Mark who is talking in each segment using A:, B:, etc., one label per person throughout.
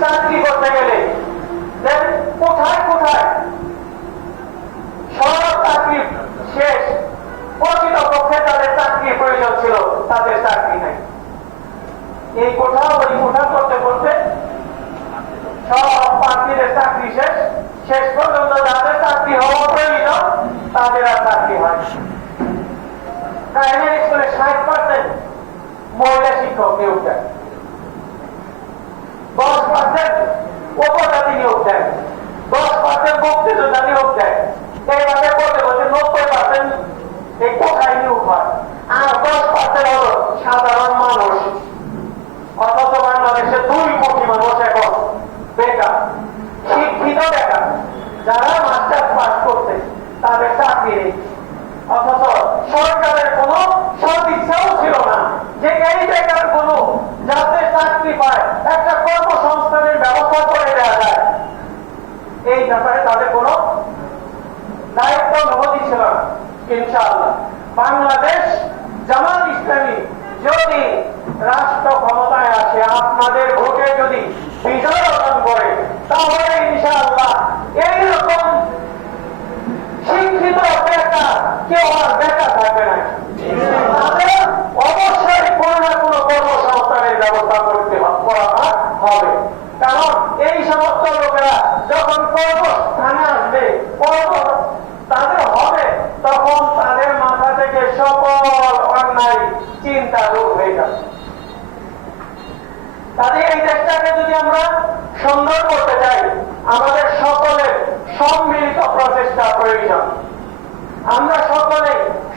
A: চাকরি করতে গেলে। কোথায় কোথায়? সব চাকরি শেষ। প্রকৃত পক্ষে তাদের চাকরির প্রয়োজন ছিল, তাদের চাকরি নাই। এই কোঠা, ওই কোঠা করতে করতে সব প্রার্থীদের চাকরি শেষ। শেষ পর্যন্ত যাদের চাকরি হওয়া প্রয়োজন, তাদের আর চাকরি হয় প্রাইমারি স্কুলে ষাট পার্সেন্ট মহিলা শিক্ষক নিয়োগ দেয় দশ পার্সেন্ট উপজাতি নিয়োগ দেয় দশ পার্সেন্ট মুক্তিযোদ্ধা নিয়োগ দেয় এইভাবে করতে করতে নব্বই পার্সেন্ট এই কোথায় নিয়োগ হয় আর দশ পার্সেন্ট হলো সাধারণ মানুষ অথচ বাংলাদেশে দুই কোটি মানুষ এখন বেকার শিক্ষিত বেকার যারা মাস্টার পাস করছে তাদের চাকরি নেই অথচ সরকারের কোন সদিচ্ছাও ছিল না যে এই বেকারগুলো যাতে চাকরি পায় একটা কর্মসংস্থানের এই ব্যাপারে তাদের কোনো দায়িত্ব অনুমতি ছিল না, ইনশাআল্লাহ। বাংলাদেশ জামাত ইসলামী যদি রাষ্ট্র ক্ষমতায় আসে, আপনাদের ভোটে যদি বিজয় অর্জন করে, তাহলে ইনশাআল্লাহ এইরকম শিক্ষিত বেকার কেউ আর বেকার থাকবে না তাদের অবশ্যই কোনো না কোনো কর্মসংস্থানের ব্যবস্থা করতে হ- করা হবে কারণ এই সমস্ত লোকেরা যখন কর্মস্থানে আসবে কর্ম তাদের হবে তখন তাদের মাথা থেকে সকল অন্যায় চিন্তা দূর হয়ে করতে চাই, আমাদের সকলের আমরা সকলে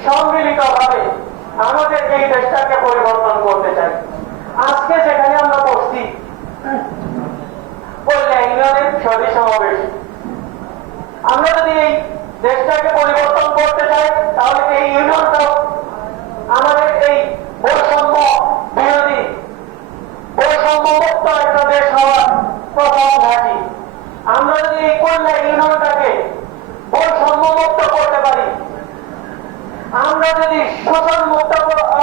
A: সম্মিলিত ভাবে আমাদের এই দেশটাকে পরিবর্তন করতে চাই। আজকে যেখানে আমরা বসছি, বললে সমাবেশ। আমরা যদি এই দেশটাকে পরিবর্তন করতে চাই তাহলে এই ইউনিয়নটাও আমাদের এই বৈষম্য বিরোধী বৈষম্যমুক্ত একটা দেশ হওয়ার প্রথম ঘাঁটি আমরা এই কন্যা ইউনিয়নটাকে বৈষম্যমুক্ত করতে পারি। আমরা যদি শোষণ মুক্ত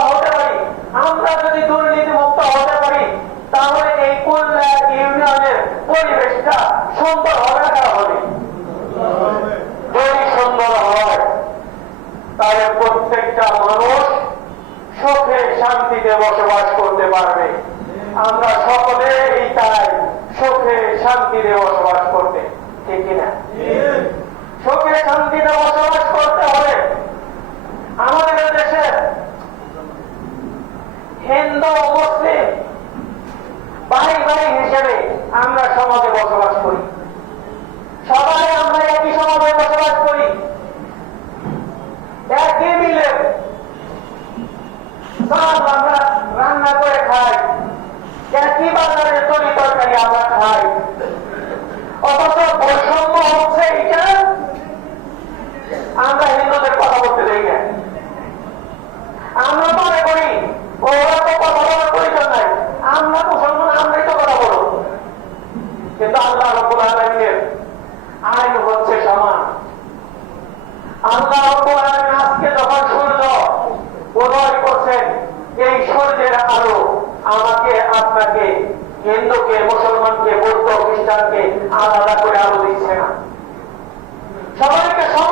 A: হতে পারি, আমরা যদি দুর্নীতি মুক্ত হতে পারি, তাহলে এই কন্যা ইউনিয়নের পরিবেশটা সুন্দর হবে না হবে? যদি সুন্দর হয়, তাহলে প্রত্যেকটা মানুষ সুখে শান্তিতে বসবাস করতে পারবে। আমরা সকলেই তাই সুখে শান্তিতে বসবাস করতে। ঠিক কিনা সুখে শান্তিতে বসবাস করতে হবে। আমাদের দেশে হিন্দু, মুসলিম, ভাই ভাই হিসেবে আমরা সমাজে বসবাস করি। সবাই আমরা একই সমাজে বসবাস করি। একই মিলে সব আমরা রান্না করে খাই। একই বাজারে তরি তরকারি আমরা খাই। কিন্তু আল্লাহ রব্বুল আলমিনের আইন হচ্ছে সমান। আল্লাহ রব্বুল আলমিন আজকে যখন সূর্য উদয় করছেন, এই সূর্যের আলো আমাকে, আপনাকে, হিন্দুকে, মুসলমানকে, বৌদ্ধ, খ্রিস্টানকে আলাদা করে আলো দিচ্ছে না। সবাইকে সব